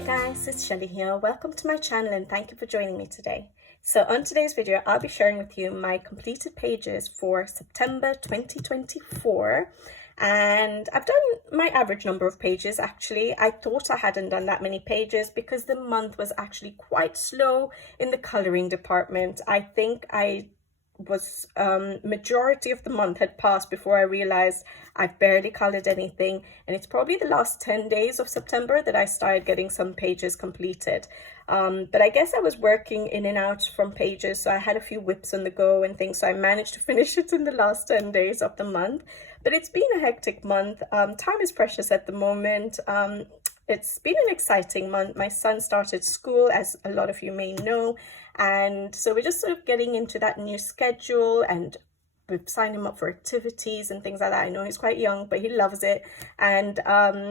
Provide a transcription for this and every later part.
Hey guys, it's Shelly here. Welcome to my channel and thank you for joining me today. So on today's video, I'll be sharing with you my completed pages for September 2024. And I've done my average number of pages actually. I thought I hadn't done that many pages because the month was actually quite slow in the coloring department. I think I was majority of the month had passed before I realized I've barely colored anything, and it's probably the last 10 days of September that I started getting some pages completed. But I guess I was working in and out from pages, so I had a few whips on the go and things, so I managed to finish it in the last 10 days of the month. But it's been a hectic month. Time is precious at the moment. It's been an exciting month. My son started school, as a lot of you may know, and so we're just sort of getting into that new schedule, and we've signed him up for activities and things like that. I know he's quite young, but he loves it. And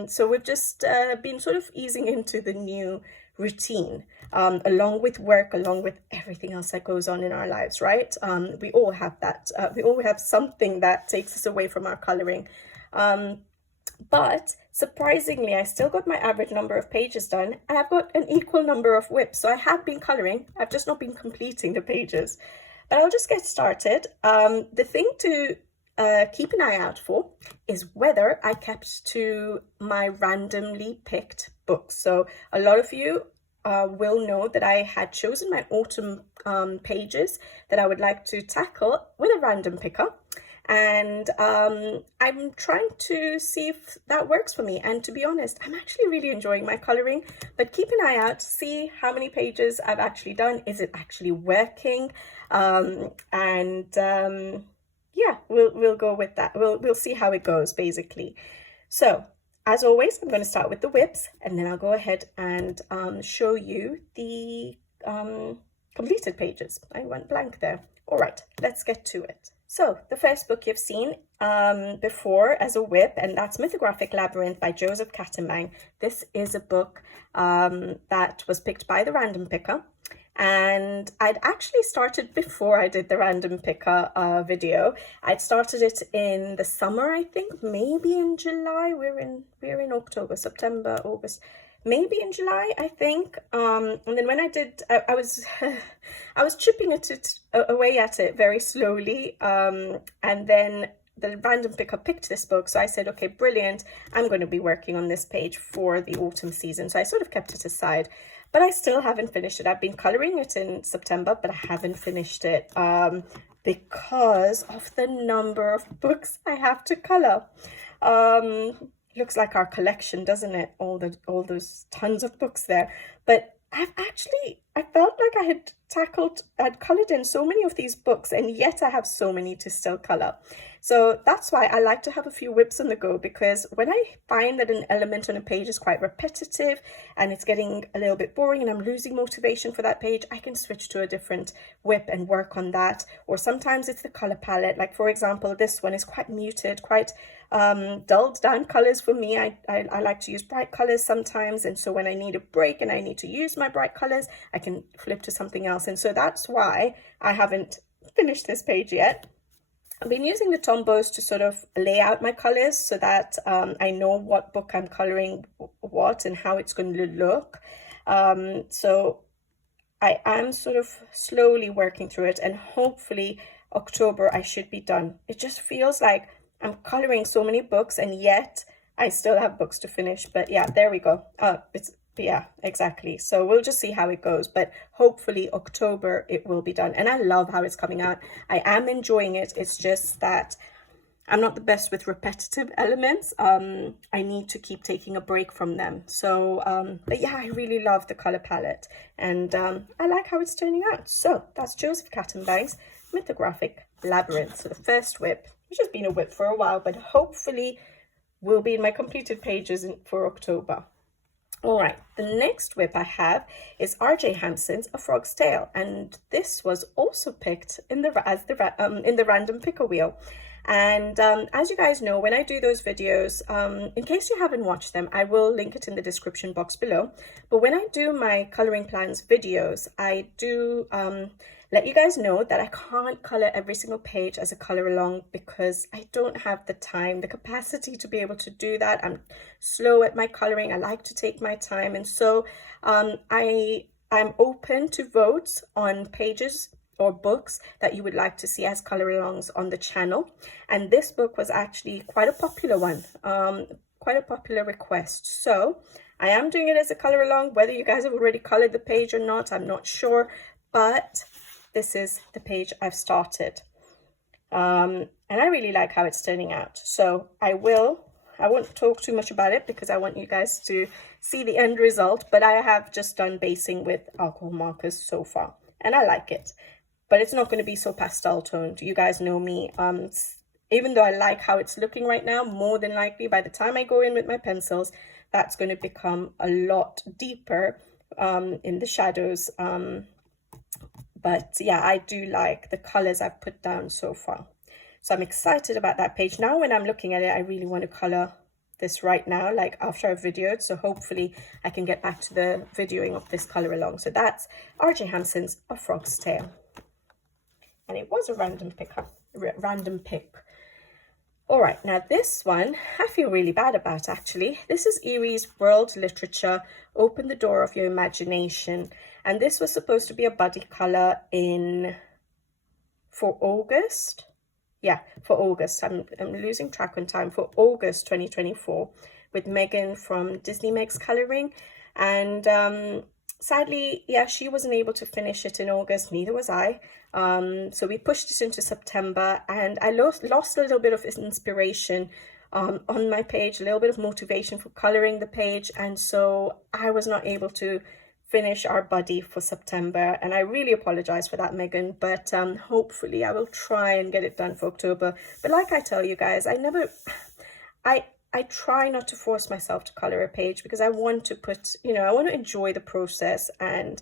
so we've just been sort of easing into the new routine, along with work, along with everything else that goes on in our lives, right? We all have that. We all have something that takes us away from our coloring. But surprisingly, I still got my average number of pages done, and I've got an equal number of whips. So I have been coloring, I've just not been completing the pages. But I'll just get started. The thing to keep an eye out for is whether I kept to my randomly picked books. So a lot of you will know that I had chosen my autumn pages that I would like to tackle with a random picker. And I'm trying to see if that works for me. And to be honest, I'm actually really enjoying my coloring, but keep an eye out, see how many pages I've actually done. Is it actually working? Yeah, we'll go with that. We'll see how it goes, basically. So as always, I'm going to start with the whips, and then I'll go ahead and show you the completed pages. I went blank there. All right, let's get to it. So the first book you've seen before as a whip, and that's Mythographic Labyrinth by Joseph Kattenbang. This is a book that was picked by the random picker, and I'd actually started before I did the random picker video. I'd started it in the summer, I think, maybe in July. We're in October, September, August. Maybe in July, I think. And then when I did, I was I was chipping away at it very slowly. And then the random picker picked this book. So I said, okay, brilliant. I'm going to be working on this page for the autumn season. So I sort of kept it aside, but I still haven't finished it. I've been coloring it in September, but I haven't finished it because of the number of books I have to color. Looks like our collection, doesn't it? All those tons of books there. But I felt like I'd colored in so many of these books, and yet I have so many to still color. So that's why I like to have a few whips on the go, because when I find that an element on a page is quite repetitive and it's getting a little bit boring and I'm losing motivation for that page, I can switch to a different whip and work on that. Or sometimes it's the color palette. Like for example, this one is quite muted, quite dulled down colors for me. I like to use bright colors sometimes, and so when I need a break and I need to use my bright colors, I can flip to something else. And so that's why I haven't finished this page yet. I've been using the Tombows to sort of lay out my colors so that I know what book I'm coloring what and how it's going to look. So I am sort of slowly working through it, and hopefully October I should be done. It just feels like I'm coloring so many books and yet I still have books to finish. But yeah, there we go. Yeah, exactly. So we'll just see how it goes, but hopefully October it will be done. And I love how it's coming out. I am enjoying it. It's just that I'm not the best with repetitive elements. I need to keep taking a break from them. So, but yeah, I really love the color palette, and I like how it's turning out. So that's Joseph Kattenbang's Mythographic Labyrinth. So the first whip, which has been a whip for a while, but hopefully will be in my completed pages for October. All right, the next whip I have is R.J. Hampson's A Frog's Tale, and this was also picked in the random picker wheel. And as you guys know, when I do those videos, in case you haven't watched them, I will link it in the description box below. But when I do my coloring plans videos, I do let you guys know that I can't color every single page as a color along because I don't have the time, the capacity to be able to do that. I'm slow at my coloring. I like to take my time. And so I'm open to votes on pages or books that you would like to see as color alongs on the channel. And this book was actually quite a popular one, quite a popular request. So I am doing it as a color along. Whether you guys have already colored the page or not, I'm not sure, but this is the page I've started. And I really like how it's turning out. So I won't talk too much about it because I want you guys to see the end result, but I have just done basing with alcohol markers so far, and I like it. But it's not going to be so pastel toned. You guys know me. Even though I like how it's looking right now, more than likely by the time I go in with my pencils, that's going to become a lot deeper in the shadows. But yeah, I do like the colors I've put down so far. So I'm excited about that page. Now when I'm looking at it, I really want to color this right now, like after I've videoed. So hopefully I can get back to the videoing of this color along. So that's R.J. Hampson's A Frog's Tale. And it was a random pick. All right, now this one I feel really bad about actually. This is Aries World Literature, Open the Door of Your Imagination. And this was supposed to be a buddy color for August. Yeah, for August. I'm losing track on time. For August 2024 with Megan from Disney Meg's Coloring. And sadly, yeah, she wasn't able to finish it in August, neither was I. So we pushed it into September, and I lost a little bit of inspiration on my page, a little bit of motivation for coloring the page, and so I was not able to finish our buddy for September, and I really apologize for that, Megan, but hopefully I will try and get it done for October. But like I tell you guys, I try not to force myself to color a page because I want to I want to enjoy the process, and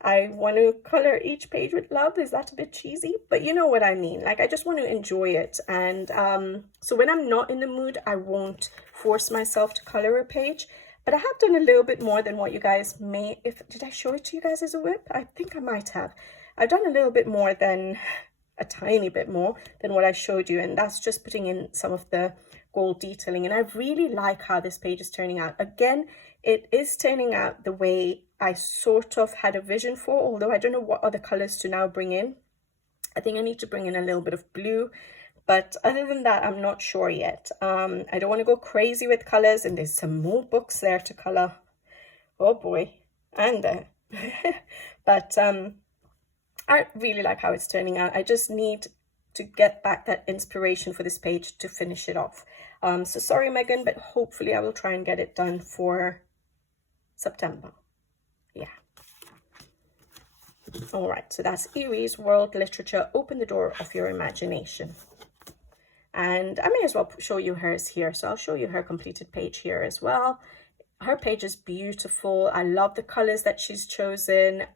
I want to color each page with love. Is that a bit cheesy? But you know what I mean. Like, I just want to enjoy it. And so when I'm not in the mood, I won't force myself to color a page. But I have done a little bit more than what you guys may... Did I show it to you guys as a whip? I think I might have. I've done a little bit more than... a tiny bit more than what I showed you. And that's just putting in some of the gold detailing. And I really like how this page is turning out. Again, it is turning out the way I sort of had a vision for, although I don't know what other colors to now bring in. I think I need to bring in a little bit of blue, but other than that, I'm not sure yet. I don't want to go crazy with colors, and there's some more books there to color. Oh boy, and there. But I really like how it's turning out. I just need to get back that inspiration for this page to finish it off. So sorry, Megan, but hopefully I will try and get it done for September. Yeah. All right, so that's Aries World Literature, Open the Door of Your Imagination. And I may as well show you hers here. So I'll show you her completed page here as well. Her page is beautiful. I love the colors that she's chosen.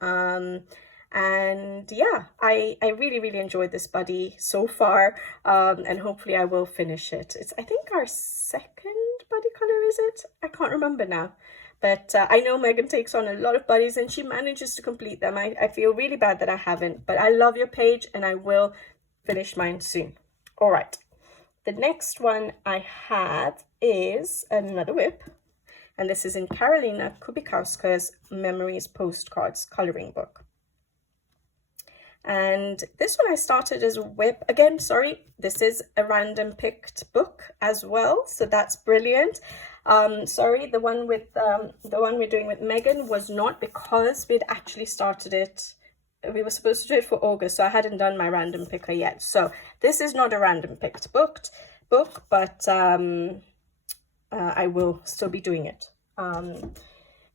And yeah, I really enjoyed this buddy so far, and hopefully I will finish it. It's, I think, our second buddy color, is it? I can't remember now, but I know Megan takes on a lot of buddies and she manages to complete them. I feel really bad that I haven't, but I love your page and I will finish mine soon. All right, the next one I have is another whip, and this is in Karolina Kubikowska's Memories Postcards coloring book. And this one I started as a whip. Again, sorry, this is a random picked book as well, so that's brilliant. Sorry, the one we're doing with Megan was not, because we'd actually started it. We were supposed to do it for August, so I hadn't done my random picker yet. So this is not a random picked book, but I will still be doing it.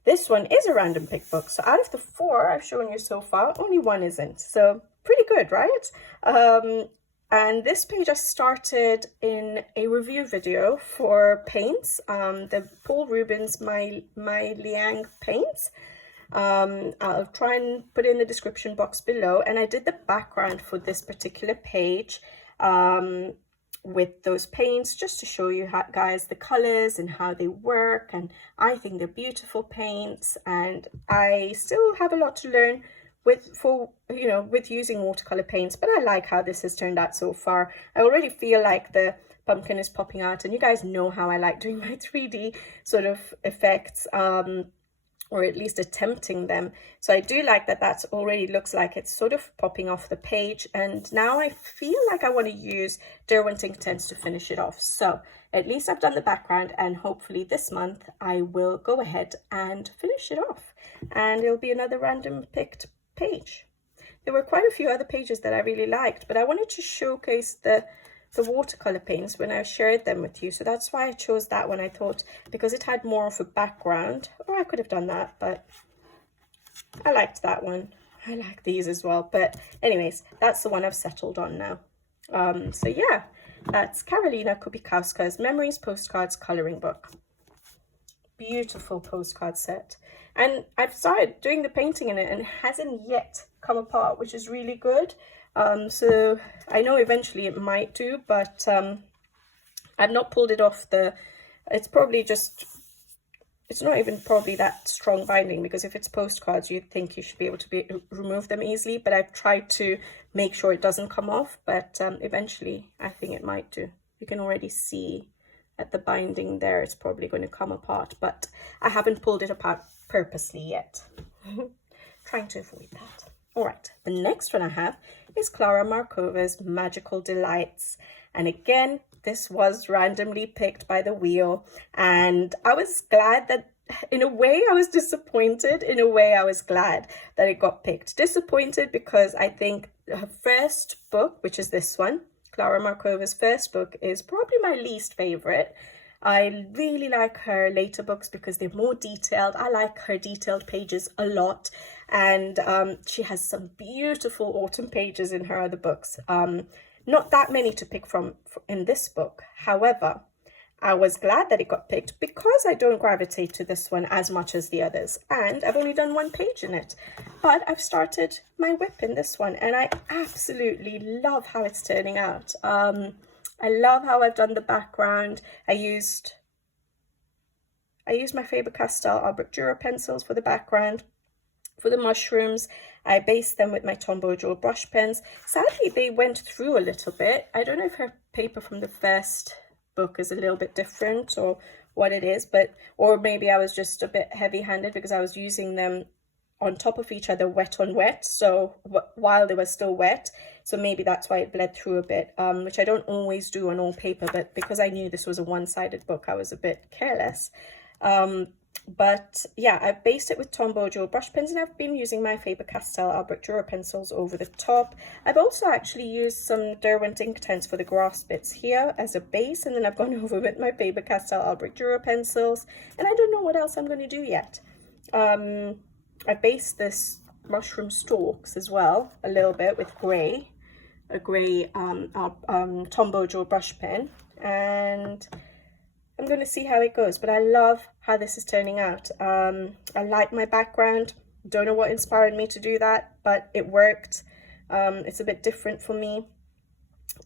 This one is a random pick book. So out of the 4 I've shown you so far, only one isn't. So pretty good, right? And this page I started in a review video for paints, the Paul Rubens My Liang paints. I'll try and put it in the description box below. And I did the background for this particular page with those paints, just to show you how, guys, the colors and how they work. And I think they're beautiful paints, and I still have a lot to learn with using watercolor paints, but I like how this has turned out so far. I already feel like the pumpkin is popping out, and you guys know how I like doing my 3D sort of effects, or at least attempting them. So I do like that that's already looks like it's sort of popping off the page. And now I feel like I want to use Derwent Inktense to finish it off. So at least I've done the background, and hopefully this month I will go ahead and finish it off. And it'll be another random picked page. There were quite a few other pages that I really liked, but I wanted to showcase the watercolor paints when I shared them with you, so that's why I chose that one. I thought because it had more of a background, or I could have done that, but I liked that one. I like these as well, but anyways, that's the one I've settled on now. So yeah, that's Karolina Kubikowska's Memories Postcards coloring book. Beautiful postcard set, and I've started doing the painting in it and it hasn't yet come apart, which is really good. So I know eventually it might do, but I've not pulled it off it's probably just, it's not even probably that strong binding, because if it's postcards you'd think you should be able to remove them easily, but I've tried to make sure it doesn't come off, but eventually I think it might do. You can already see at the binding there it's probably going to come apart, but I haven't pulled it apart purposely yet. Trying to avoid that. All right, the next one I have is Klara Markova's Magical Delights. And again, this was randomly picked by the wheel. And I was glad that, in a way, I was disappointed. In a way, I was glad that it got picked. Disappointed because I think her first book, which is this one, Klara Markova's first book, is probably my least favorite. I really like her later books because they're more detailed. I like her detailed pages a lot. And she has some beautiful autumn pages in her other books. Not that many to pick from in this book. However, I was glad that it got picked because I don't gravitate to this one as much as the others. And I've only done one page in it. But I've started my whip in this one. And I absolutely love how it's turning out. I love how I've done the background. I used my Faber-Castell Albrecht Dürer pencils for the background. For the mushrooms, I based them with my Tombow Joe brush pens. Sadly, they went through a little bit. I don't know if her paper from the first book is a little bit different or what it is, or maybe I was just a bit heavy-handed because I was using them on top of each other, wet on wet, so while they were still wet, so maybe that's why it bled through a bit, which I don't always do on all paper, but because I knew this was a one-sided book, I was a bit careless. But yeah, I've based it with Tombow Joe brush pens, and I've been using my Faber-Castell Albrecht Dürer pencils over the top. I've also actually used some Derwent Inktense for the grass bits here as a base, and then I've gone over with my Faber-Castell Albrecht Dürer pencils, and I don't know what else I'm going to do yet. I based this mushroom stalks as well a little bit with a grey Tombow Joe brush pen, and I'm going to see how it goes, but I love how this is turning out. I like my background. Don't know what inspired me to do that, but it worked. It's a bit different for me,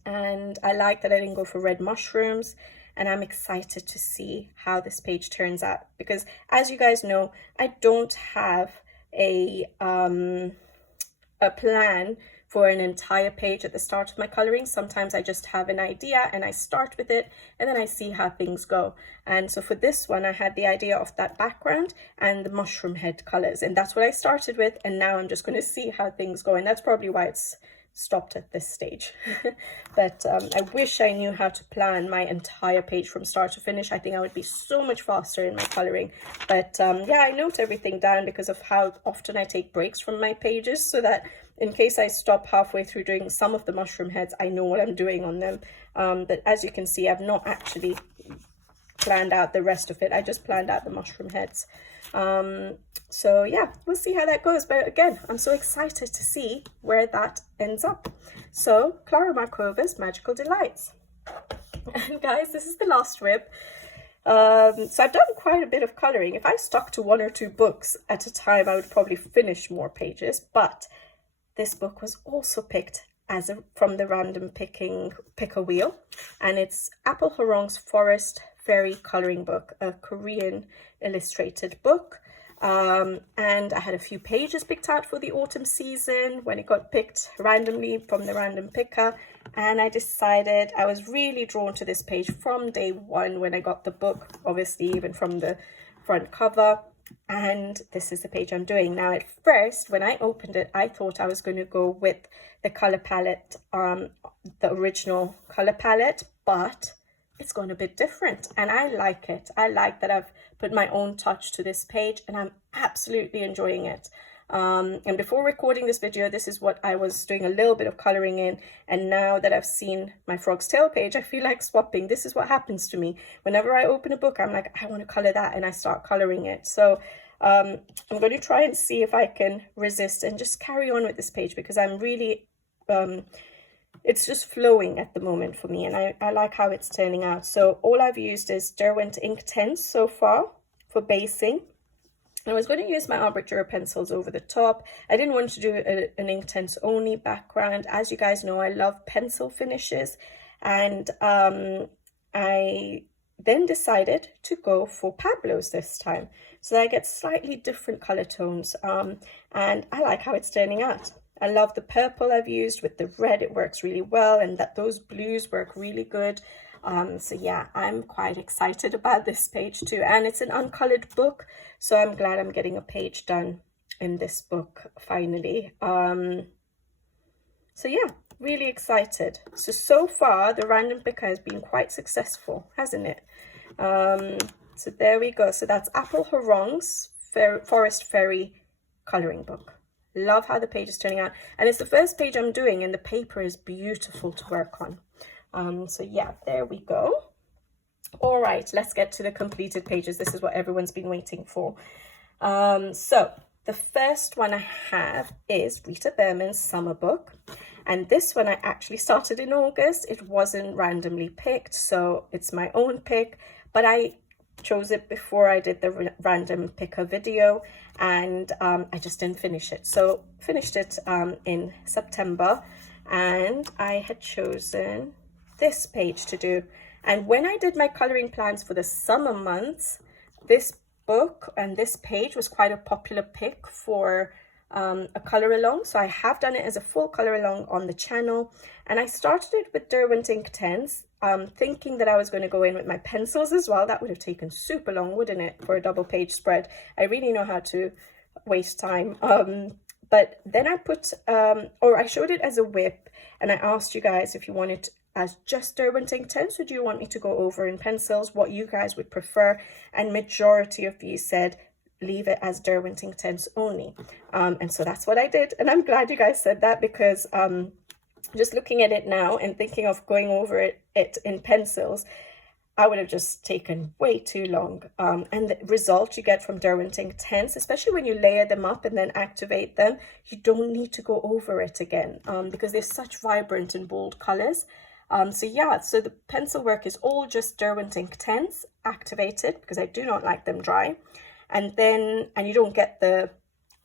and I like that I didn't go for red mushrooms, and I'm excited to see how this page turns out, because as you guys know, I don't have a plan for an entire page at the start of my coloring. Sometimes I just have an idea and I start with it and then I see how things go. And so for this one, I had the idea of that background and the mushroom head colors, and that's what I started with, and now I'm just going to see how things go, and that's probably why it's stopped at this stage. But I wish I knew how to plan my entire page from start to finish. I think I would be so much faster in my coloring. But yeah, I note everything down because of how often I take breaks from my pages, so that in case I stop halfway through doing some of the mushroom heads, I know what I'm doing on them. But as you can see, I've not actually planned out the rest of it. I just planned out the mushroom heads. So yeah, we'll see how that goes. But again, I'm so excited to see where that ends up. So Klara Markova's Magical Delights. And guys, this is the last whip. So I've done quite a bit of coloring. If I stuck to 1 or 2 books at a time, I would probably finish more pages. But this book was also picked from the random picker wheel, and it's Apple Horong's Forest Fairy coloring book, a Korean illustrated book. And I had a few pages picked out for the autumn season when it got picked randomly from the random picker, and I decided I was really drawn to this page from day one when I got the book, obviously even from the front cover. And this is the page I'm doing now. At first, when I opened it, I thought I was going to go with the color palette, the original color palette, but it's gone a bit different, and I like it. I like that I've put my own touch to this page, and I'm absolutely enjoying it. And before recording this video, this is what I was doing a little bit of coloring in, and now that I've seen my frog's tail page, I feel like swapping. This is what happens to me whenever I open a book. I'm like, I want to color that, and I start coloring it. So I'm going to try and see if I can resist and just carry on with this page, because I'm really it's just flowing at the moment for me, and I like how it's turning out. So all I've used is Derwent Inktense so far for basing. I was going to use my Arbiter pencils over the top. I didn't want to do an Inktense only background. As you guys know, I love pencil finishes, and I then decided to go for Pablo's this time, so that I get slightly different color tones, and I like how it's turning out. I love the purple I've used with the red. It works really well, and that those blues work really good. So yeah, I'm quite excited about this page too, and it's an uncolored book, so I'm glad I'm getting a page done in this book finally. So yeah, really excited. So far the random picker has been quite successful, hasn't it? So there we go. So that's Apple Harong's Forest Fairy coloring book. Love how the page is turning out, and it's the first page I'm doing, and the paper is beautiful to work on. So yeah, there we go. All right, let's get to the completed pages. This is what everyone's been waiting for. So the first one I have is Rita Berman's summer book, and this one I actually started in August. It wasn't randomly picked, so it's my own pick, but I chose it before I did the random picker video, and I just didn't finish it. So finished it in September, and I had chosen this page to do. And when I did my coloring plans for the summer months, this book and this page was quite a popular pick for a color along. So I have done it as a full color along on the channel, and I started it with Derwent Inktense, thinking that I was going to go in with my pencils as well. That would have taken super long, wouldn't it, for a double page spread? I really know how to waste time. But then I put I showed it as a whip, and I asked you guys if you wanted as just Derwent Inktense, or do you want me to go over in pencils, what you guys would prefer? And majority of you said leave it as Derwent Inktense only, and so that's what I did. And I'm glad you guys said that, because just looking at it now and thinking of going over it in pencils, I would have just taken way too long. And the result you get from Derwent Inktense, especially when you layer them up and then activate them, you don't need to go over it again, because they're such vibrant and bold colors. So yeah, so the pencil work is all just Derwent Inktense activated, because I do not like them dry. And you don't get the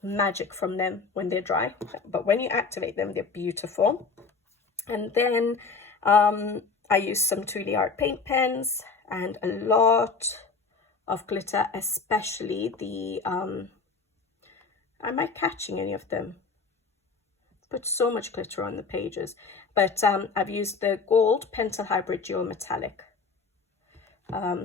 magic from them when they're dry, but when you activate them, they're beautiful. And then I used some Tuli Art paint pens and a lot of glitter, especially the, am I catching any of them? Put so much glitter on the pages, but I've used the gold Pentel Hybrid Dual Metallic.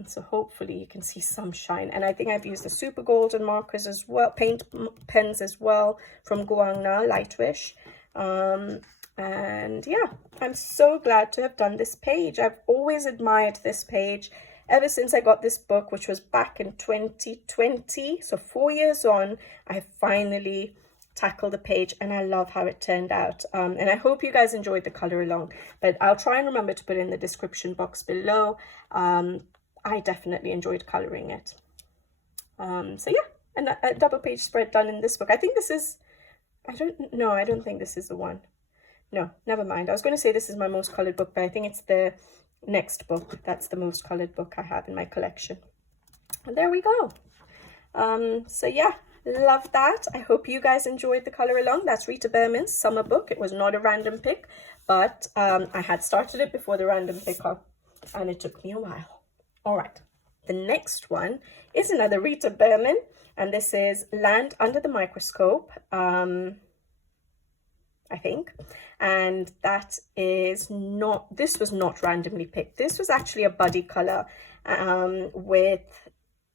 So hopefully you can see some shine, and I think I've used the super golden markers as well, paint pens as well, from Guangna Lightwish. And yeah, I'm so glad to have done this page. I've always admired this page ever since I got this book, which was back in 2020. So 4 years on, I finally tackled the page, and I love how it turned out. And I hope you guys enjoyed the color along, but I'll try and remember to put in the description box below. I definitely enjoyed coloring it. So yeah, and a double page spread done in this book. I think this is, I don't think this is the one. No, never mind. I was going to say this is my most colored book, but I think it's the next book. That's the most colored book I have in my collection. And there we go. So yeah, love that. I hope you guys enjoyed the color along. That's Rita Berman's summer book. It was not a random pick, but I had started it before the random picker, and it took me a while. All right. The next one is another Rita Berman, and this is Land Under the Microscope, I think. And that is not, this was not randomly picked. This was actually a buddy color with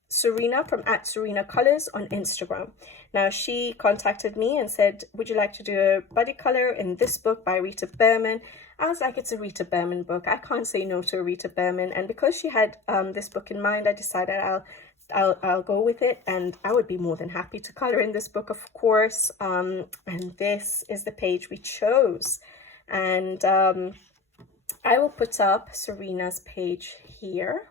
Serena from @SerenaColors on Instagram. Now she contacted me and said, would you like to do a buddy color in this book by Rita Berman? I was like, it's a Rita Berman book. I can't say no to a Rita Berman. And because she had this book in mind, I decided I'll go with it, and I would be more than happy to color in this book, of course. And this is the page we chose. And I will put up Serena's page here.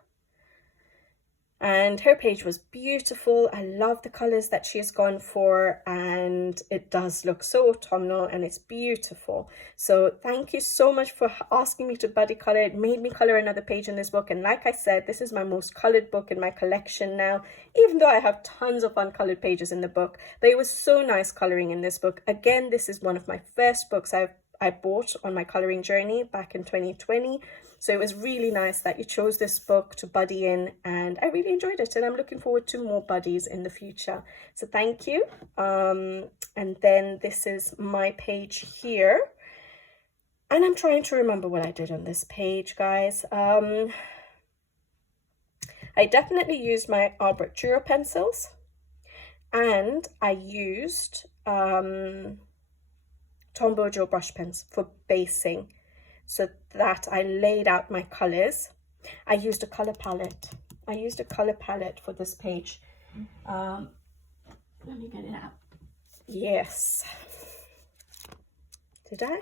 And her page was beautiful. I love the colors that she has gone for, and it does look so autumnal and it's beautiful. So thank you so much for asking me to buddy color. It made me color another page in this book. And like I said, this is my most colored book in my collection now, even though I have tons of uncolored pages in the book. But it was so nice coloring in this book. Again, this is one of my first books I bought on my coloring journey back in 2020. So it was really nice that you chose this book to buddy in, and I really enjoyed it, and I'm looking forward to more buddies in the future. So thank you. And then this is my page here, and I'm trying to remember what I did on this page, guys. I definitely used my Albrecht Dürer pencils, and I used Tombow Joe brush pens for basing, so that I laid out my colors. I used a color palette. I used a color palette for this page. Let me get it out. Yes. Did I?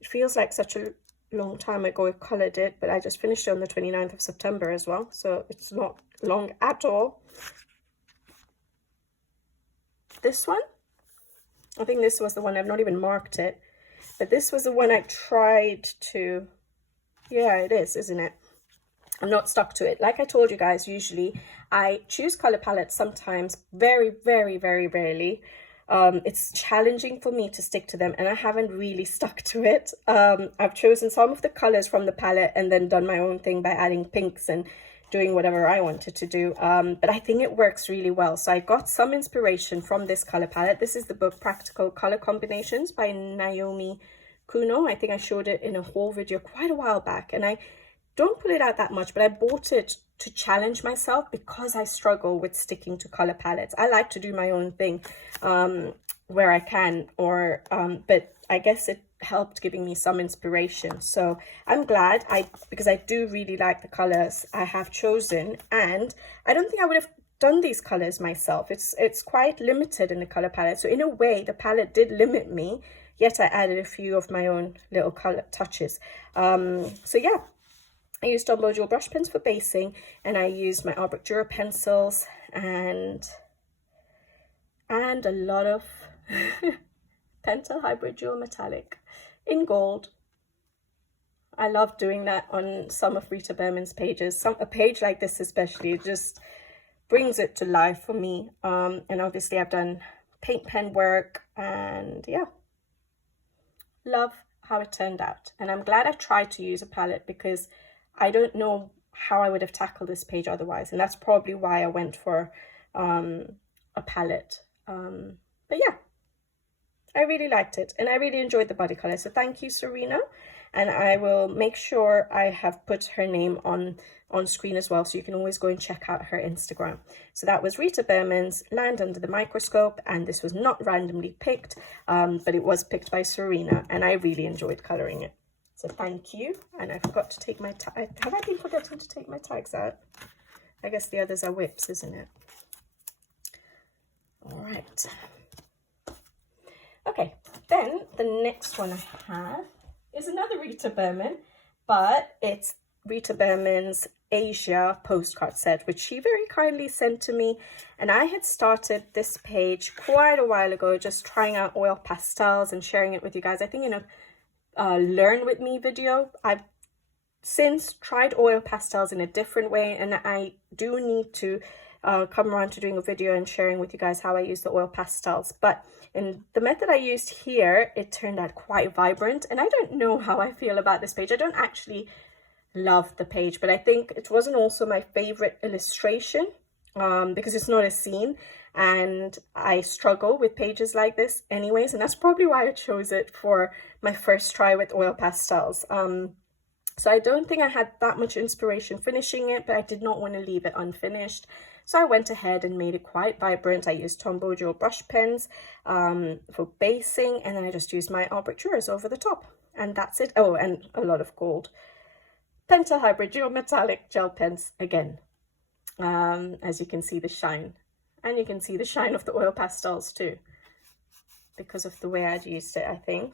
It feels like such a long time ago I colored it, but I just finished it on the 29th of September as well, so it's not long at all. This one? I think this was the one, I've not even marked it. But this was the one I tried to, yeah, it is, isn't it? I'm not stuck to it. Like I told you guys, usually I choose color palettes sometimes, very, very, very rarely. It's challenging for me to stick to them, and I haven't really stuck to it. I've chosen some of the colors from the palette and then done my own thing by adding pinks and doing whatever I wanted to do. But I think it works really well. So I got some inspiration from this color palette. This is the book Practical Color Combinations by Naomi Kuno. I think I showed it in a haul video quite a while back, and I don't put it out that much, but I bought it to challenge myself because I struggle with sticking to color palettes. I like to do my own thing where I can, or but I guess it helped giving me some inspiration. So I'm glad, because I do really like the colors I have chosen, and I don't think I would have done these colors myself. It's quite limited in the color palette, so in a way the palette did limit me, yet I added a few of my own little color touches. So yeah, I used Tombow Joe brush pens for basing, and I used my Albrecht Dürer pencils and a lot of Pentel Hybrid Dual Metallic in gold. I love doing that on some of Rita Berman's pages. A page like this especially just brings it to life for me. And obviously I've done paint pen work, and yeah, love how it turned out. And I'm glad I tried to use a palette, because I don't know how I would have tackled this page otherwise, and that's probably why I went for a palette. But yeah, I really liked it, and I really enjoyed the body color. So thank you, Serena. And I will make sure I have put her name on screen as well, so you can always go and check out her Instagram. So that was Rita Berman's Land Under the Microscope, and this was not randomly picked, but it was picked by Serena, and I really enjoyed coloring it. So thank you. And I forgot to take my tag. Have I been forgetting to take my tags out? I guess the others are whips, isn't it? All right. Okay, then the next one I have is another Rita Berman, but it's Rita Berman's Asia postcard set, which she very kindly sent to me. And I had started this page quite a while ago, just trying out oil pastels and sharing it with you guys. I think in a Learn With Me video, I've since tried oil pastels in a different way, and I do need to come around to doing a video and sharing with you guys how I use the oil pastels. But in the method I used here, it turned out quite vibrant, and I don't know how I feel about this page. I don't actually loved the page, but I think it wasn't also my favorite illustration because it's not a scene, and I struggle with pages like this anyways, and that's probably why I chose it for my first try with oil pastels. So I don't think I had that much inspiration finishing it, but I did not want to leave it unfinished. So I went ahead and made it quite vibrant. I used Tombojo brush pens for basing, and then I just used my arbitures over the top. And that's it. Oh, and a lot of gold. Pentahybrid geometallic gel pens again. As you can see the shine. And you can see the shine of the oil pastels too, because of the way I'd used it, I think.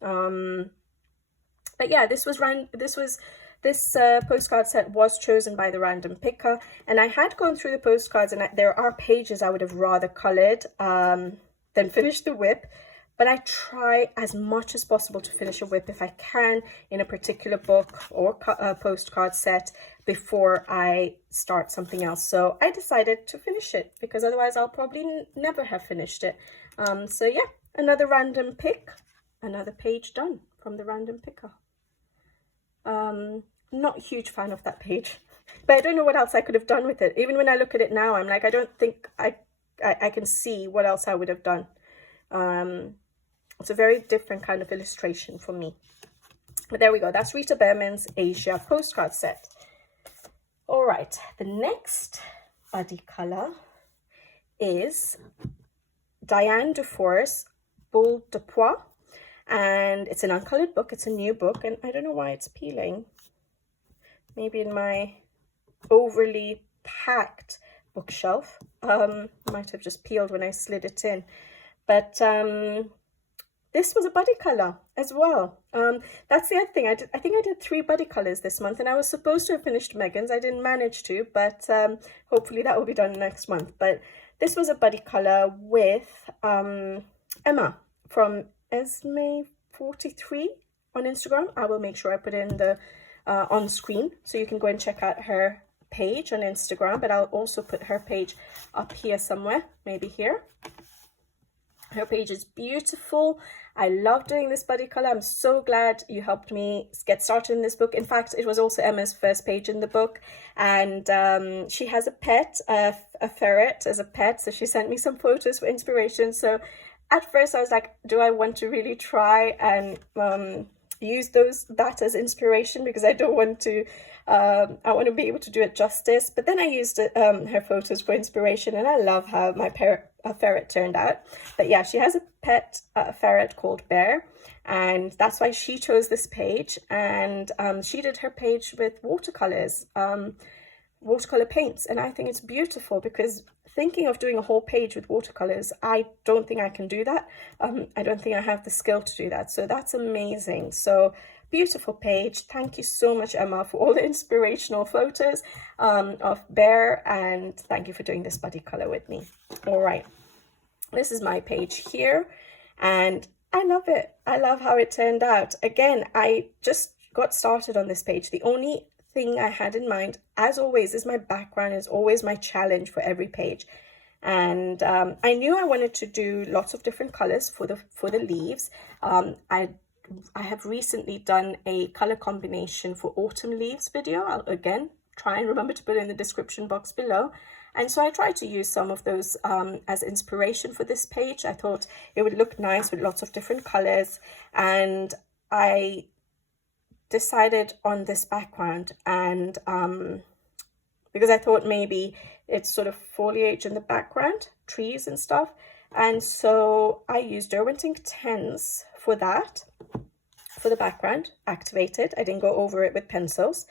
But yeah, this postcard set was chosen by the random picker, and I had gone through the postcards, and there are pages I would have rather colored than finish the whip, but I try as much as possible to finish a whip if I can in a particular book or postcard set before I start something else. So I decided to finish it because otherwise I'll probably never have finished it. So yeah, another random pick, another page done from the random picker. Not a huge fan of that page, but I don't know what else I could have done with it. Even when I look at it now, I'm like, I don't think I can see what else I would have done. It's a very different kind of illustration for me. But there we go. That's Rita Behrman's Asia postcard set. All right, the next buddy color is Diane Dufour's Boule de Pois. And it's an uncolored book. It's a new book, and I don't know why it's peeling. Maybe in my overly packed bookshelf. Might have just peeled when I slid it in. But this was a buddy color as well. That's the other thing. I think I did 3 buddy colors this month, and I was supposed to have finished Megan's. I didn't manage to, but hopefully that will be done next month. But this was a buddy color with Emma from Esme43 on Instagram. I will make sure I put in the on screen so you can go and check out her page on Instagram, but I'll also put her page up here somewhere, maybe here. Her page is beautiful. I love doing this buddy color. I'm so glad you helped me get started in this book. In fact, it was also Emma's first page in the book, and she has a pet, a ferret as a pet, so she sent me some photos for inspiration. So at first I was like, do I want to really try and use that as inspiration, because I don't want to, I want to be able to do it justice. But then I used her photos for inspiration, and I love how my ferret turned out. But yeah, she has a pet ferret called Bear, and that's why she chose this page. And she did her page with watercolors, watercolor paints, and I think it's beautiful because thinking of doing a whole page with watercolors, I don't think I can do that. I don't think I have the skill to do that, so that's amazing. So beautiful page. Thank you so much, Emma, for all the inspirational photos of Bear, and thank you for doing this buddy color with me. All right, this is my page here, and I love it. I love how it turned out. Again, I just got started on this page. The only thing I had in mind, as always, is my background is always my challenge for every page. And I knew I wanted to do lots of different colors for the leaves. I have recently done a color combination for autumn leaves video. I'll again try and remember to put it in the description box below. And so I tried to use some of those as inspiration for this page. I thought it would look nice with lots of different colors, and I decided on this background, and because I thought maybe it's sort of foliage in the background, trees and stuff, and so I used Derwent 10s for that, for the background, activated. I didn't go over it with pencils.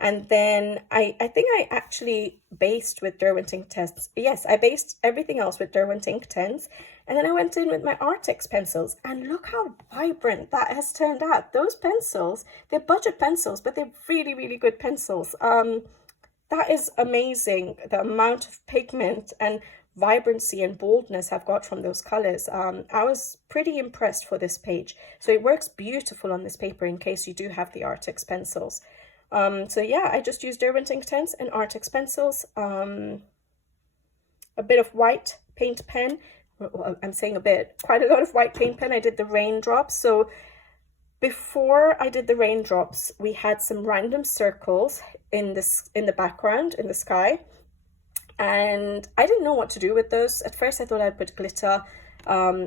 And then I think I actually based with Derwent 10s. Yes, I based everything else with Derwent 10s. And then I went in with my Artex pencils. And look how vibrant that has turned out. Those pencils, they're budget pencils, but they're really, really good pencils. That is amazing, the amount of pigment and vibrancy and boldness I've got from those colors. I was pretty impressed for this page. So it works beautiful on this paper in case you do have the Artex pencils. So yeah, I just used Derwent 10s and Artex pencils, a bit of white paint pen. Well, I'm saying a bit, quite a lot of white paint pen. I did the raindrops. So before I did the raindrops, we had some random circles in the background, in the sky. And I didn't know what to do with those. At first I thought I'd put glitter,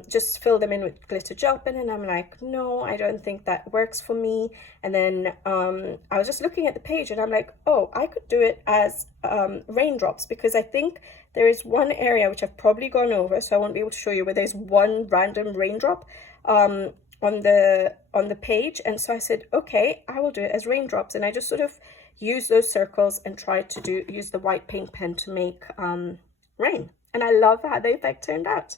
just fill them in with glitter gel pen, and I'm like, no, I don't think that works for me. And then I was just looking at the page and I'm like, oh, I could do it as raindrops, because I think there is one area which I've probably gone over, so I won't be able to show you, where there's one random raindrop on the page. And so I said, okay, I will do it as raindrops. And I just sort of use those circles and try to use the white paint pen to make rain. And I love how the effect turned out.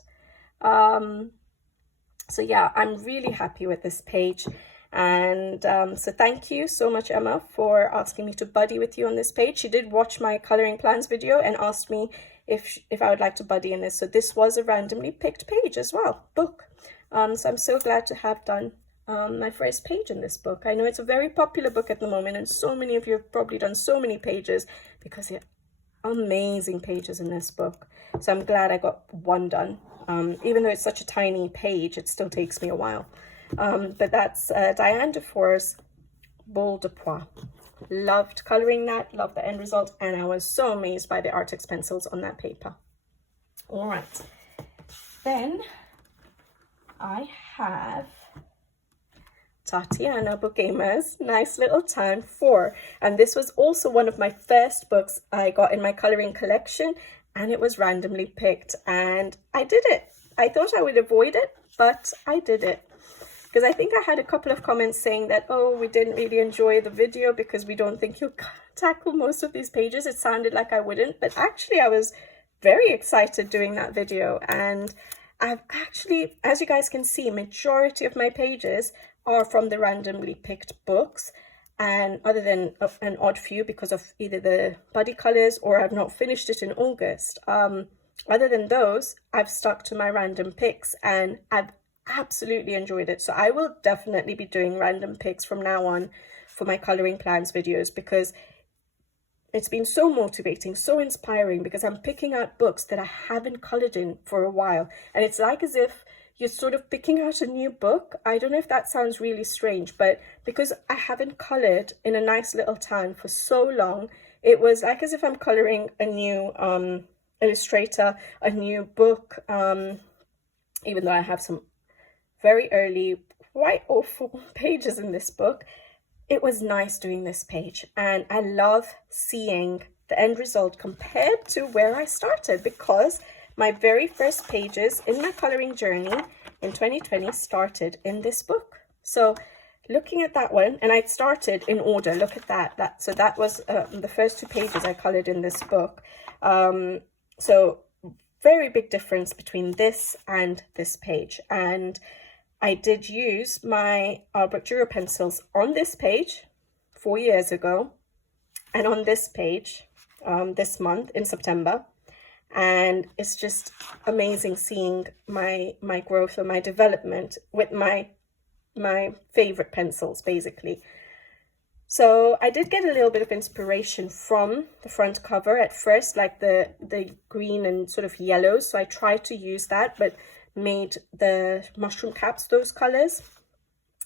So yeah, I'm really happy with this page. And so thank you so much, Emma, for asking me to buddy with you on this page. She did watch my coloring plans video and asked me if I would like to buddy in this. So this was a randomly picked page as well, book. So I'm so glad to have done my first page in this book. I know it's a very popular book at the moment, and so many of you have probably done so many pages, because there are amazing pages in this book. So I'm glad I got one done. Even though it's such a tiny page, it still takes me a while. But that's Diane Dufour's Boule de Pois. Loved coloring that, loved the end result, and I was so amazed by the Artex pencils on that paper. All right, then I have Tatiana B Gamer's Nice Little Town 4, and this was also one of my first books I got in my coloring collection, and it was randomly picked, and I did it. I thought I would avoid it, but I did it, because I think I had a couple of comments saying that, oh, we didn't really enjoy the video because we don't think you'll tackle most of these pages. It sounded like I wouldn't, but actually I was very excited doing that video, and I've actually, as you guys can see, majority of my pages are from the randomly picked books, and other than an odd few because of either the buddy colors or I've not finished it in August, other than those, I've stuck to my random picks and I've absolutely enjoyed it. So I will definitely be doing random picks from now on for my coloring plans videos, because it's been so motivating, so inspiring, because I'm picking out books that I haven't colored in for a while. And it's like as if you're sort of picking out a new book. I don't know if that sounds really strange, but because I haven't colored in a nice little town for so long, it was like as if I'm coloring a new illustrator, a new book, even though I have some very early, quite awful pages in this book. It was nice doing this page, and I love seeing the end result compared to where I started, because my very first pages in my coloring journey in 2020 started in this book. So looking at that one, and I started in order, look at that. So that was the first two pages I colored in this book. So very big difference between this and this page. And I did use my Albrecht Dürer pencils on this page 4 years ago, and on this page this month in September. And it's just amazing seeing my growth or my development with my favorite pencils, basically. So I did get a little bit of inspiration from the front cover at first, like the green and sort of yellows. So I tried to use that, but made the mushroom caps those colors.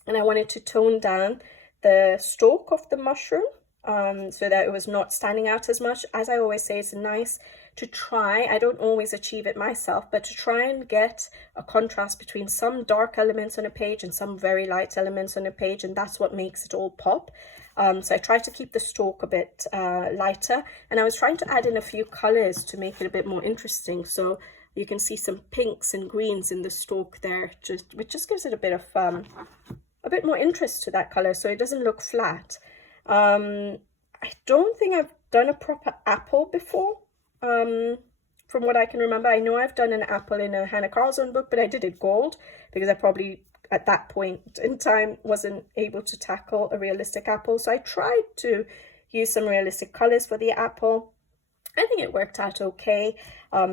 And I wanted to tone down the stalk of the mushroom so that it was not standing out as much. As I always say, it's nice to try, I don't always achieve it myself, but to try and get a contrast between some dark elements on a page and some very light elements on a page, and that's what makes it all pop. So I tried to keep the stalk a bit lighter, and I was trying to add in a few colors to make it a bit more interesting. So you can see some pinks and greens in the stalk there, which just gives it a bit of a bit more interest to that color, so it doesn't look flat. I don't think I've done a proper apple before. From what I can remember, I know I've done an apple in a Hannah Carlson book, but I did it gold because I probably at that point in time wasn't able to tackle a realistic apple. So I tried to use some realistic colors for the apple. I think it worked out okay.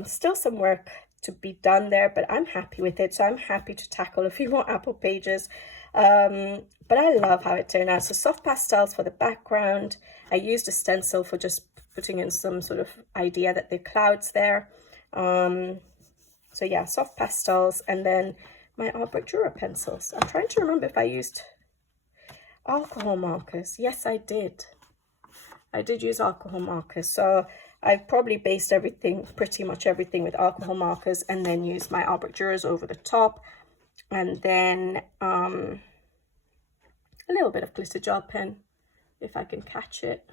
Still some work to be done there, but I'm happy with it. So I'm happy to tackle a few more apple pages. But I love how it turned out. So soft pastels for the background. I used a stencil for just putting in some sort of idea that the clouds there. So yeah, soft pastels, and then my Albrecht Dürer pencils. I'm trying to remember if I used alcohol markers. Yes, I did. I did use alcohol markers. So I've probably based everything, pretty much everything, with alcohol markers, and then used my Albrecht Dürers over the top. And then a little bit of glitter gel pen, if I can catch it.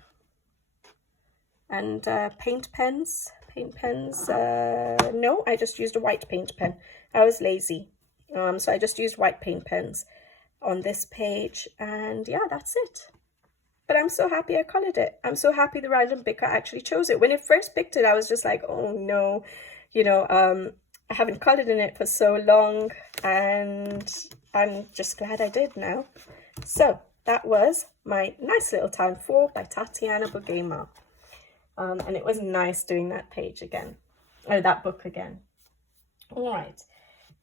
And paint pens. No, I just used a white paint pen. I was lazy. So I just used white paint pens on this page. And yeah, that's it. But I'm so happy I colored it. I'm so happy the random picker actually chose it. When it first picked it, I was just like, oh no, you know, I haven't colored in it for so long, and I'm just glad I did now. So that was my Nice Little Town 4 by Tatiana B Gamer. And it was nice doing that page again, or that book again. All right,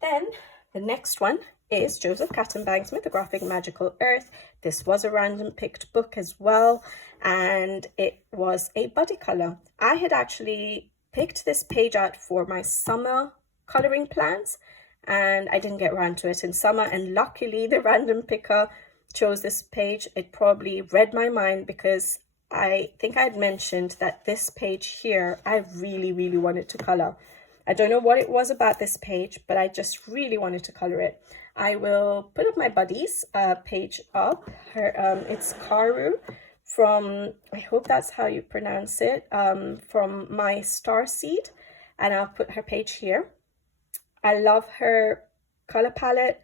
then the next one is Joseph Kattenbang's Mythographic Magical Earth. This was a random picked book as well, and it was a buddy color. I had actually picked this page out for my summer coloring plans, and I didn't get around to it in summer, and luckily the random picker chose this page. It probably read my mind, because I think I'd mentioned that this page here, I really, really wanted to color. I don't know what it was about this page, but I just really wanted to color it. I will put up my buddies page up. It's CaRu from, I hope that's how you pronounce it, from My Starseed, and I'll put her page here. I love her color palette.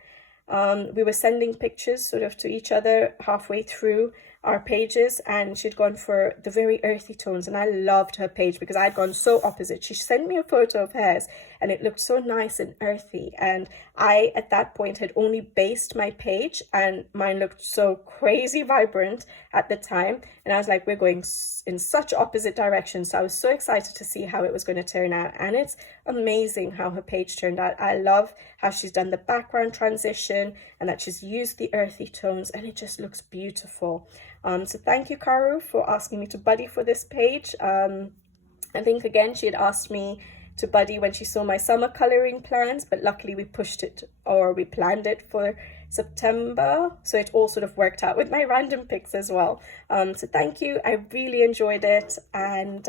We were sending pictures sort of to each other halfway through our pages, and she'd gone for the very earthy tones, and I loved her page because I'd gone so opposite. She sent me a photo of hers and it looked so nice and earthy, and I at that point had only based my page, and mine looked so crazy vibrant at the time, and I was like, we're going in such opposite directions. So I was so excited to see how it was going to turn out, and it's amazing how her page turned out. I love how she's done the background transition and that she's used the earthy tones, and it just looks beautiful. So thank you, CaRu, for asking me to buddy for this page. I think, again, she had asked me to buddy when she saw my summer coloring plans, but luckily we pushed it, or we planned it for September. So it all sort of worked out with my random picks as well. So thank you. I really enjoyed it. And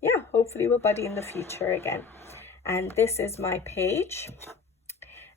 yeah, hopefully we'll buddy in the future again. And this is my page.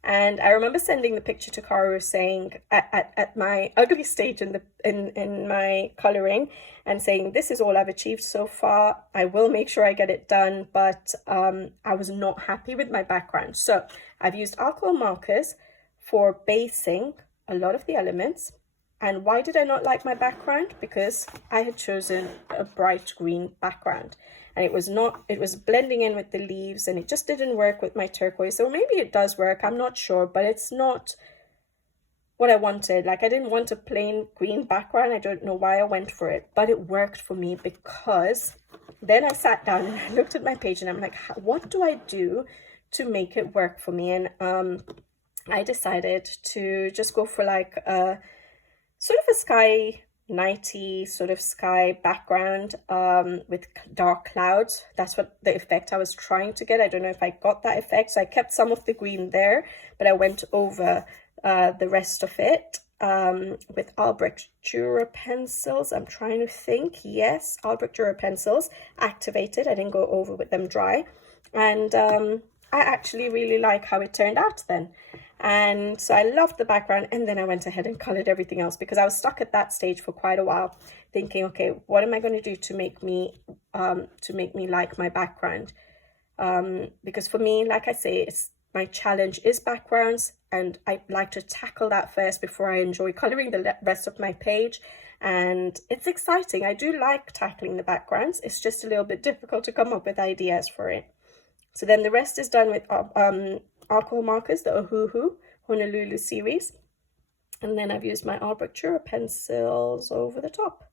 And I remember sending the picture to CaRu, saying at my ugly stage in my coloring, and saying, this is all I've achieved so far. I will make sure I get it done, but I was not happy with my background. So I've used alcohol markers for basing a lot of the elements. And why did I not like my background? Because I had chosen a bright green background, and it was blending in with the leaves, and it just didn't work with my turquoise. So maybe it does work, I'm not sure, but it's not what I wanted. Like, I didn't want a plain green background. I don't know why I went for it, but it worked for me, because then I sat down and I looked at my page and I'm like, what do I do to make it work for me? And I decided to just go for like a sort of a sky nighty sort of sky background with dark clouds. That's what the effect I was trying to get. I don't know if I got that effect, so I kept some of the green there, but I went over the rest of it with Albrecht Dürer pencils. I'm trying to think. Yes, Albrecht Dürer pencils activated. I didn't go over with them dry, and I actually really like how it turned out then. And so I loved the background, and then I went ahead and colored everything else, because I was stuck at that stage for quite a while thinking, okay, what am I going to do to make me like my background? Because for me, like I say, my challenge is backgrounds, and I like to tackle that first before I enjoy coloring the rest of my page. And it's exciting. I do like tackling the backgrounds. It's just a little bit difficult to come up with ideas for it. So then the rest is done with alcohol markers, the Ohuhu Honolulu series. And then I've used my Albrecht Dürer pencils over the top.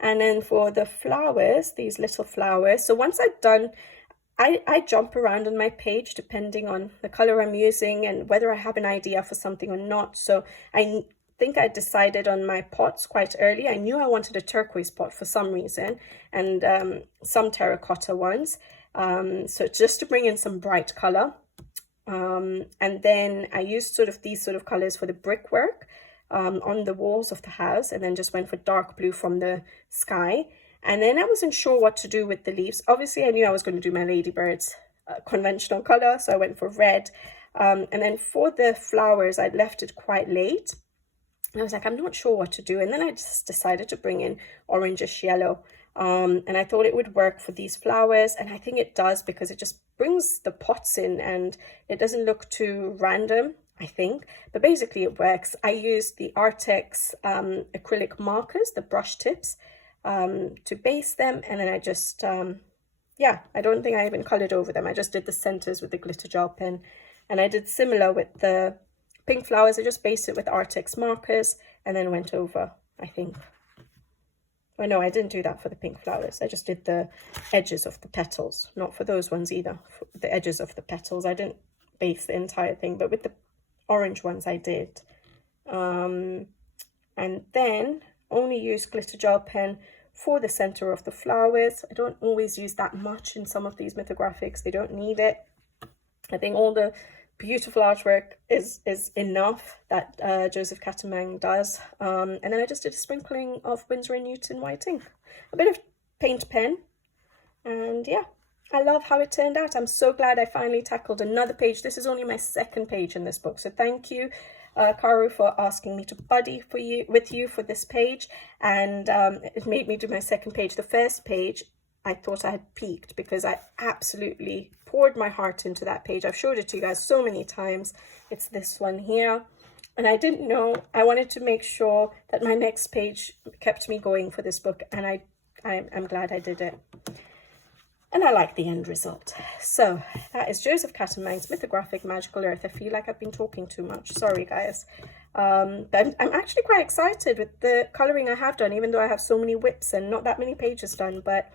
And then for the flowers, these little flowers. So once I've done, I jump around on my page depending on the color I'm using and whether I have an idea for something or not. So I think I decided on my pots quite early. I knew I wanted a turquoise pot for some reason, and some terracotta ones. So just to bring in some bright color. And then I used sort of these sort of colors for the brickwork. on the walls of the house, and then just went for dark blue from the sky. And then I wasn't sure what to do with the leaves. Obviously, I knew I was going to do my ladybirds conventional color, so I went for red. And then for the flowers, I'd left it quite late. I was like, I'm not sure what to do. And then I just decided to bring in orangish yellow. And I thought it would work for these flowers. And I think it does, because it just brings the pots in and it doesn't look too random, I think. But basically it works. I used the Artex acrylic markers, the brush tips, to base them. And then I just, yeah, I don't think I even colored over them. I just did the centers with the glitter gel pen. And I did similar with the pink flowers. I just based it with Artex markers and then went over, I think. Oh no, I didn't do that for the pink flowers. I just did the edges of the petals. Not for those ones either. For the edges of the petals. I didn't base the entire thing, but with the orange ones I did. And then only use glitter gel pen for the center of the flowers. I don't always use that much in some of these mythographics. They don't need it. I think all the beautiful artwork is enough that Joseph Catamang does. And then I just did a sprinkling of Winsor & Newton white ink, a bit of paint pen, and yeah, I love how it turned out. I'm so glad I finally tackled another page. This is only my second page in this book, so thank you, CaRu, for asking me to buddy with you for this page. And it made me do my second page. The first page, I thought I had peaked because I absolutely poured my heart into that page. I've showed it to you guys so many times. It's this one here. And I didn't know, I wanted to make sure that my next page kept me going for this book. And I'm glad I did it. And I like the end result. So that is Joseph Catamang's Mythographic Magical Earth. I feel like I've been talking too much. Sorry, guys. But I'm actually quite excited with the colouring I have done, even though I have so many whips and not that many pages done. But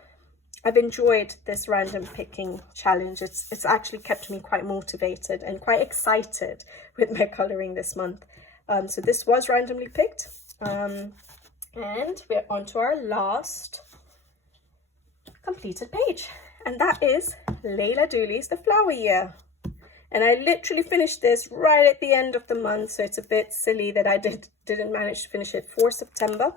I've enjoyed this random picking challenge. It's actually kept me quite motivated and quite excited with my colouring this month. So this was randomly picked. And we're on to our last completed page. And that is Leila Dooley's The Flower Year. And I literally finished this right at the end of the month. So it's a bit silly that I didn't manage to finish it for September.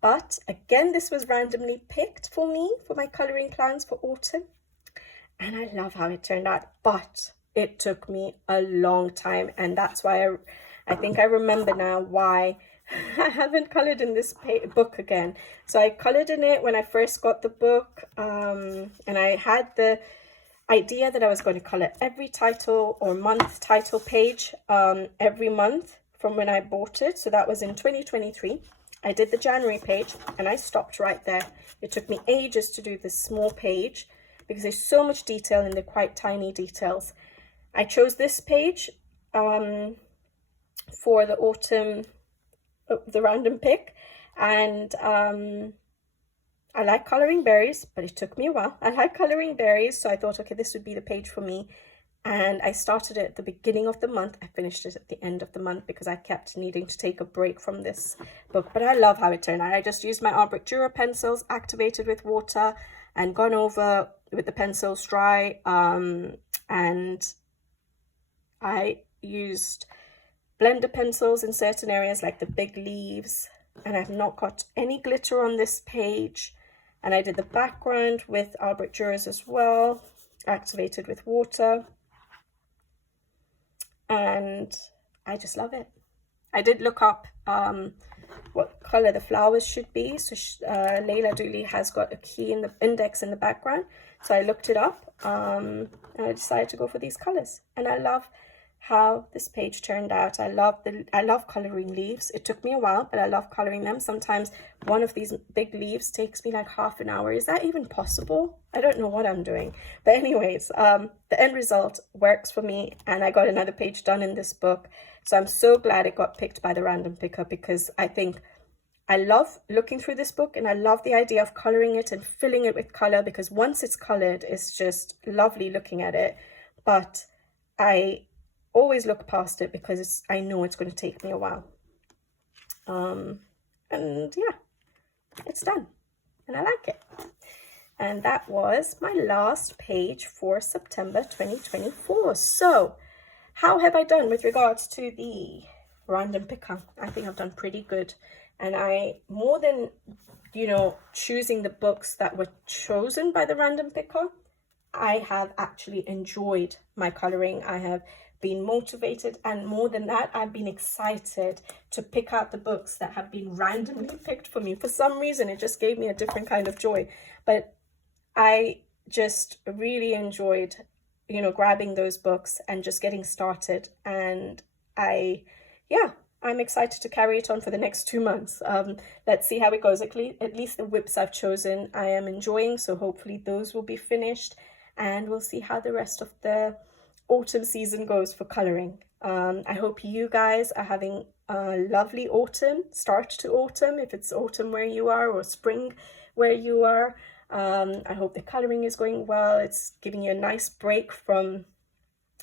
But again, this was randomly picked for me, for my colouring plans for autumn. And I love how it turned out, but it took me a long time. And that's why I think I remember now why I haven't coloured in this book again. So I coloured in it when I first got the book. And I had the idea that I was going to colour every title or month title page every month from when I bought it. So that was in 2023. I did the January page and I stopped right there. It took me ages to do this small page because there's so much detail and they're quite tiny details. I chose this page for the autumn, the random pick, and I like colouring berries, but it took me a while. I like colouring berries, so I thought, okay, this would be the page for me. And I started it at the beginning of the month. I finished it at the end of the month because I kept needing to take a break from this book. But I love how it turned out. I just used my Artbrick Dura pencils, activated with water, and gone over with the pencils dry. And I used blender pencils in certain areas, like the big leaves. And I've not got any glitter on this page. And I did the background with Artbrick Duras as well, activated with water. And I just love it. I did look up what color the flowers should be. So Leila Dooley has got a key in the index in the background. So I looked it up and I decided to go for these colors. And I love how this page turned out. I love coloring leaves. It took me a while, but I love coloring them. Sometimes one of these big leaves takes me like half an hour. Is that even possible? I don't know what I'm doing. But anyways, the end result works for me, and I got another page done in this book. So I'm so glad it got picked by the random picker, because I think I love looking through this book, and I love the idea of coloring it and filling it with color, because once it's colored, it's just lovely looking at it. But I always look past it because I know it's going to take me a while. And yeah, it's done and I like it. And that was my last page for September 2024. So how have I done with regards to the random picker. I think I've done pretty good. And I, more than, you know, choosing the books that were chosen by the random picker, I have actually enjoyed my coloring. I have been motivated, and more than that, I've been excited to pick out the books that have been randomly picked for me. For some reason, it just gave me a different kind of joy. But I just really enjoyed, you know, grabbing those books and just getting started. And I'm excited to carry it on for the next 2 months. Let's see how it goes. At least the whips I've chosen I am enjoying, so hopefully those will be finished, and we'll see how the rest of the autumn season goes for coloring. I hope you guys are having a lovely autumn, start to autumn, if it's autumn where you are, or spring where you are. I hope the coloring is going well. It's giving you a nice break from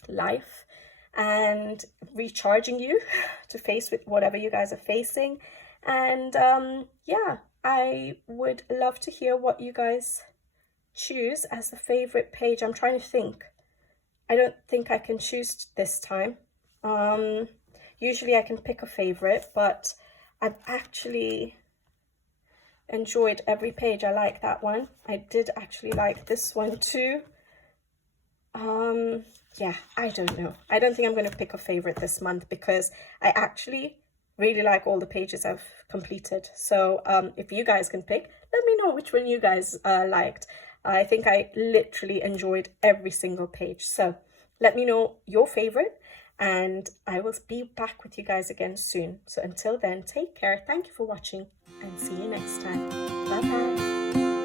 life and recharging you to face with whatever you guys are facing. And yeah, I would love to hear what you guys choose as the favorite page. I'm trying to think. I don't think I can choose this time. Usually I can pick a favorite, but I've actually enjoyed every page. I like that one. I did actually like this one too. Yeah, I don't know. I don't think I'm going to pick a favorite this month, because I actually really like all the pages I've completed. So if you guys can pick, let me know which one you guys liked. I think I literally enjoyed every single page. So let me know your favorite, and I will be back with you guys again soon. So until then, take care. Thank you for watching, and see you next time. Bye bye.